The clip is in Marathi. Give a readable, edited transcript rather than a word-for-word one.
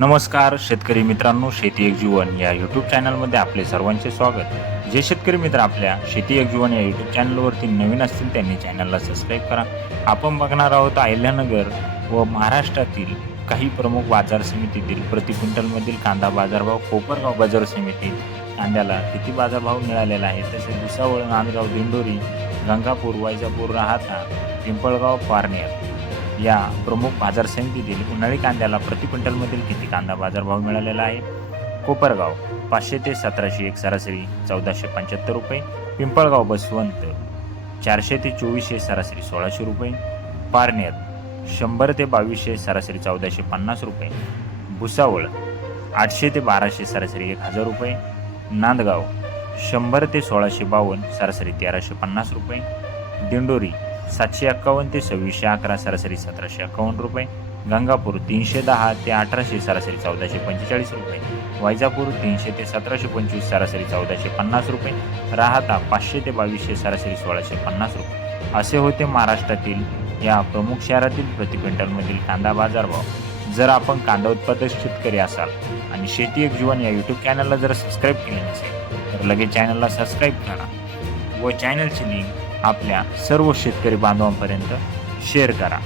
नमस्कार शेतकरी मित्रांनो, शेती एक जीवन या यूट्यूब चॅनलमध्ये आपले सर्वांचे स्वागत. जे शेतकरी मित्र आपल्या शेती एक जीवन या यूट्यूब चॅनलवरती नवीन असतील त्यांनी चॅनलला सबस्क्राईब करा. आपण बघणार आहोत अहिल्यानगर व महाराष्ट्रातील काही प्रमुख बाजार समितीतील प्रति क्विंटलमधील कांदा बाजारभाव. कोपरगाव बाजार समितीत कांद्याला किती बाजारभाव मिळालेला आहे, तसेच भुसावळ, नांदगाव, दिंडोरी, गंगापूर, वैजापूर, राहाता, पिंपळगाव, पारनेर या प्रमुख बाजार समितीतील उन्हाळी कांद्याला प्रति क्विंटलमधील किती कांदा बाजारभाव मिळालेला आहे. कोपरगाव 500 ते 1701 सरासरी 1475 रुपये. पिंपळगाव बसवंत 400 ते 2400 सरासरी 1600 रुपये. पारनेर 100 ते 2200 सरासरी 1450 रुपये. भुसावळ 800 ते 1200 सरासरी 1000 रुपये. नांदगाव 100 ते 1652 सरासरी 1350 रुपये. दिंडोरी 751 ते 2611 सरासरी 1751 रुपये. गंगापूर 310 ते 1800 सरासरी 1445 रुपये. वैजापूर 300 ते 1725 सरासरी 1450 रुपये. राहाता 500 ते 2200 सरासरी 1650 रुपये. असे होते महाराष्ट्रातील या प्रमुख शहरातील प्रति क्विंटलमधील कांदा बाजारभाव. जर आपण कांदा उत्पादक शेतकरी असाल आणि शेती एक जीवन या यूट्यूब चॅनलला जर सबस्क्राईब केले नसेल तर लगेच चॅनलला सबस्क्राईब करा व चॅनलची लिंक आपल्या सर्व शेतकरी बांधवांपर्यंत शेअर करा.